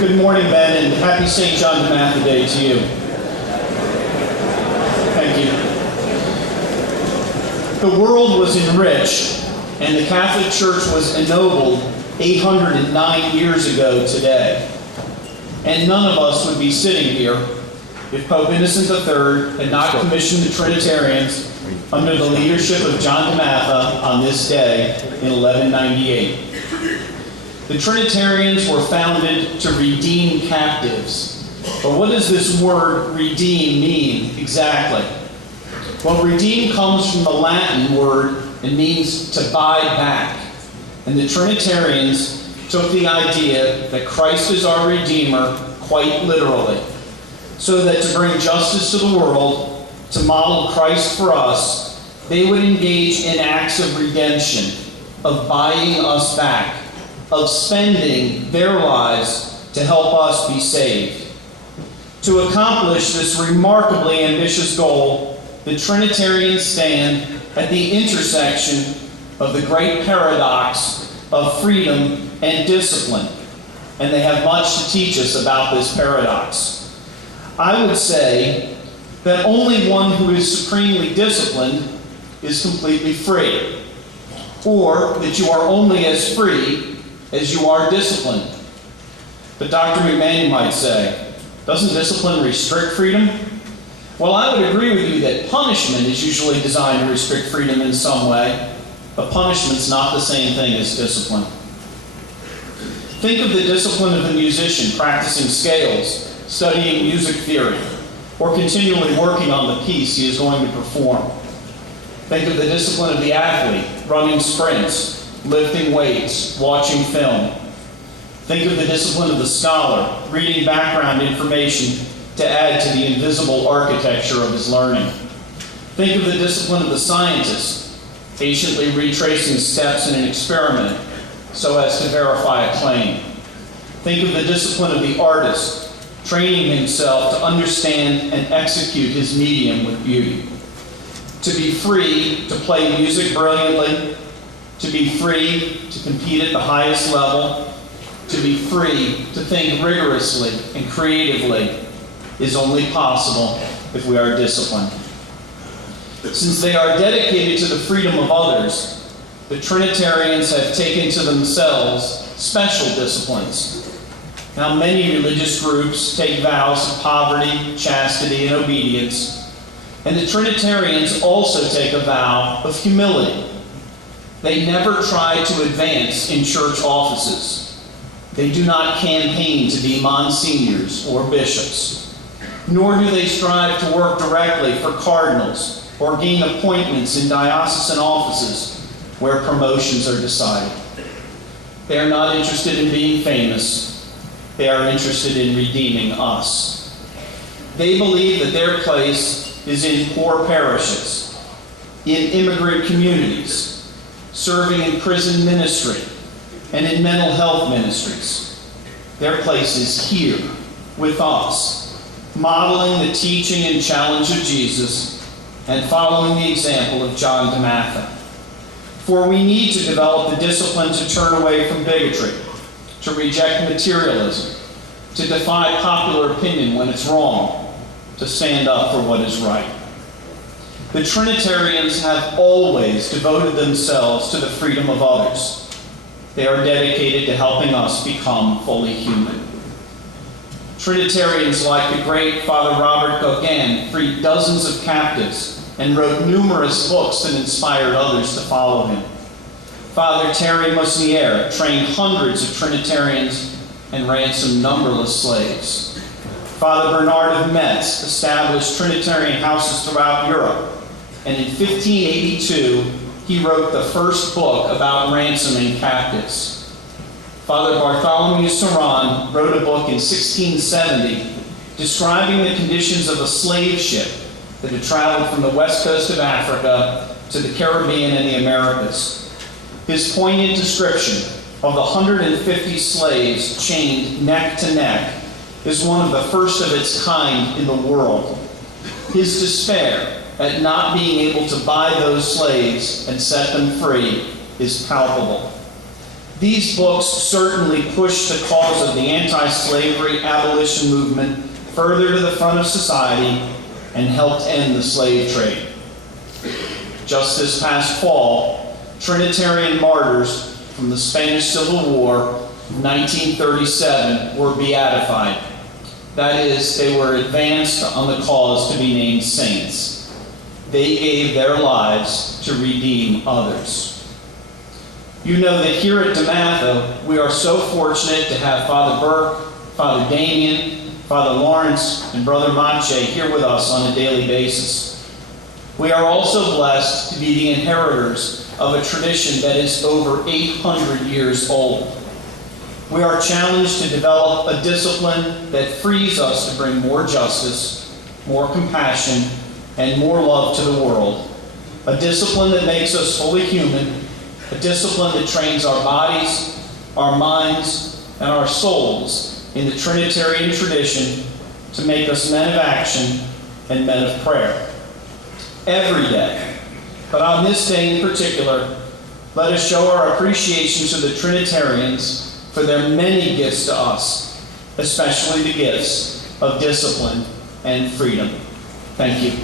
Good morning, Ben, and happy St.John DeMatha Day to you. Thank you. The world was enriched, and the Catholic Church was ennobled 809 years ago today. And none of us would be sitting here if Pope Innocent III had not commissioned the Trinitarians under the leadership of John DeMatha on this day in 1198. The Trinitarians were founded to redeem captives. But what does this word redeem mean exactly? Well, redeem comes from the Latin word and means to buy back. And the Trinitarians took the idea that Christ is our Redeemer quite literally, so that to bring justice to the world, to model Christ for us, they would engage in acts of redemption, of buying us back, of spending their lives to help us be saved. To accomplish this remarkably ambitious goal, the Trinitarians stand at the intersection of the great paradox of freedom and discipline, and they have much to teach us about this paradox. I would say that only one who is supremely disciplined is completely free, or that you are only as free as you are disciplined. But Dr. McMahon, you might say, doesn't discipline restrict freedom? Well, I would agree with you that punishment is usually designed to restrict freedom in some way, but punishment's not the same thing as discipline. Think of the discipline of a musician practicing scales, studying music theory, or continually working on the piece he is going to perform. Think of the discipline of the athlete, running sprints, lifting weights, watching film. Think of the discipline of the scholar, reading background information to add to the invisible architecture of his learning. Think of the discipline of the scientist, patiently retracing steps in an experiment so as to verify a claim. Think of the discipline of the artist, training himself to understand and execute his medium with beauty. To be free to play music brilliantly, to be free to compete at the highest level, to be free to think rigorously and creatively is only possible if we are disciplined. Since they are dedicated to the freedom of others, the Trinitarians have taken to themselves special disciplines. Now, many religious groups take vows of poverty, chastity, and obedience, and the Trinitarians also take a vow of humility. They never try to advance in church offices. They do not campaign to be monsignors or bishops, nor do they strive to work directly for cardinals or gain appointments in diocesan offices where promotions are decided. They are not interested in being famous. They are interested in redeeming us. They believe that their place is in poor parishes, in immigrant communities, serving in prison ministry, and in mental health ministries. Their place is here, with us, modeling the teaching and challenge of Jesus and following the example of John DeMatha. For we need to develop the discipline to turn away from bigotry, to reject materialism, to defy popular opinion when it's wrong, to stand up for what is right. The Trinitarians have always devoted themselves to the freedom of others. They are dedicated to helping us become fully human. Trinitarians like the great Father Robert Gauguin freed dozens of captives and wrote numerous books that inspired others to follow him. Father Terry Musnier trained hundreds of Trinitarians and ransomed numberless slaves. Father Bernard of Metz established Trinitarian houses throughout Europe, and in 1582, he wrote the first book about ransoming captives. Father Bartholomew Saran wrote a book in 1670 describing the conditions of a slave ship that had traveled from the west coast of Africa to the Caribbean and the Americas. His poignant description of the 150 slaves chained neck to neck is one of the first of its kind in the world. His despair at not being able to buy those slaves and set them free is palpable. These books certainly pushed the cause of the anti-slavery abolition movement further to the front of society and helped end the slave trade. Just this past fall, Trinitarian martyrs from the Spanish Civil War, 1937, were beatified. That is, they were advanced on the cause to be named saints. They gave their lives to redeem others. You know that here at DeMatha, we are so fortunate to have Father Burke, Father Damien, Father Lawrence, and Brother Mache here with us on a daily basis. We are also blessed to be the inheritors of a tradition that is over 800 years old. We are challenged to develop a discipline that frees us to bring more justice, more compassion, and more love to the world. A discipline that makes us fully human, a discipline that trains our bodies, our minds, and our souls in the Trinitarian tradition to make us men of action and men of prayer. Every day, but on this day in particular, let us show our appreciation to the Trinitarians for their many gifts to us, especially the gifts of discipline and freedom. Thank you.